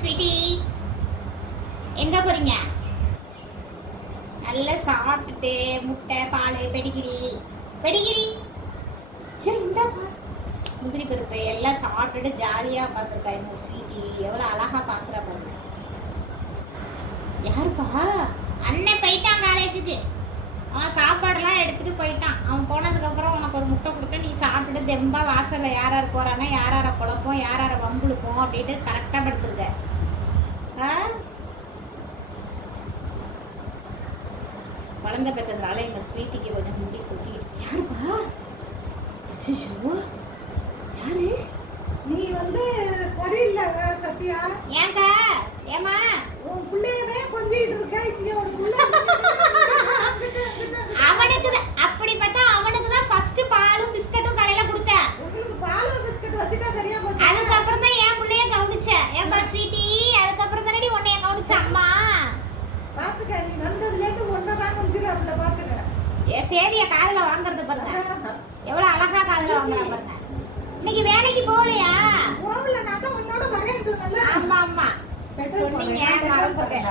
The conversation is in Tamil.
ஸ்வீட்டி, எங்க போறீங்க? நல்லா சாப்பிட்டுட்டு முட்டை பால் பெடிகிரி பெடிகிரி இந்த முந்திரி பருப்பு எல்லாம் சாப்பிட்டுட்டு ஜாலியாக உட்காந்துருக்கா இந்த ஸ்வீட்டி. எவ்வளோ அழகா பார்க்குறா பாருங்க. யாருப்பா? அண்ணன் போயிட்டான் காலேஜுக்கு. அவன் சாப்பாடெல்லாம் எடுத்துகிட்டு போயிட்டான். அவன் போனதுக்கப்புறம் உனக்கு ஒரு முட்டை கொடுத்தா நீ சாப்பிட்டுட்டு தெம்பா வாசலில் யார் யார் போகிறாங்க, யார் யாரை குழப்போம், யார் யாரை வம்புழுப்போம் அப்படின்ட்டு கரெக்டாக படுத்துருக்க. குழந்தை பெற்றதுனால எங்கள் ஸ்வீட்டிக்கு கொஞ்சம் முடி கொட்டிக்கிட்டு. யாருப்பா? அச்சோ, யாரு நீ சரியில்லை சத்யா. ஏங்க ஏமா உன் பிள்ளையவே கொஞ்சிட்டு இருக்க. இங்க ஒரு புள்ள அவனுக்கு அப்படி பார்த்தா அவனுக்கு தான் ஃபர்ஸ்ட் பாலும் பிஸ்கட்டும் கடையில கொடுத்தேன். உங்களுக்கு பாலும் பிஸ்கட் வச்சுட்டா சரியா போச்சு. அதுக்கப்புறம் தான் என் பிள்ளைய கவனிச்சேன். ஏப்பா ஸ்வீட்டி, அதுக்கப்புறம் தானடி உன்னைய கவனிச்ச அம்மா. பாத்துக்க, நீ வந்ததுலேருந்து ஒன்னதான் கொஞ்சிடாப்புல பாத்துக்க. சேதிய காதுல வாங்குறது பாருங்க, எவ்வளவு அழகா காதுல வாங்குறா பாருங்க. இன்னைக்கு வேலைக்கு போகலையா? போகல, நான் தான் உன்னோட வரேன்னு சொன்னேன்ல. ஆமா ஆமா சொன்னீங்க, மறந்துட்டேன்.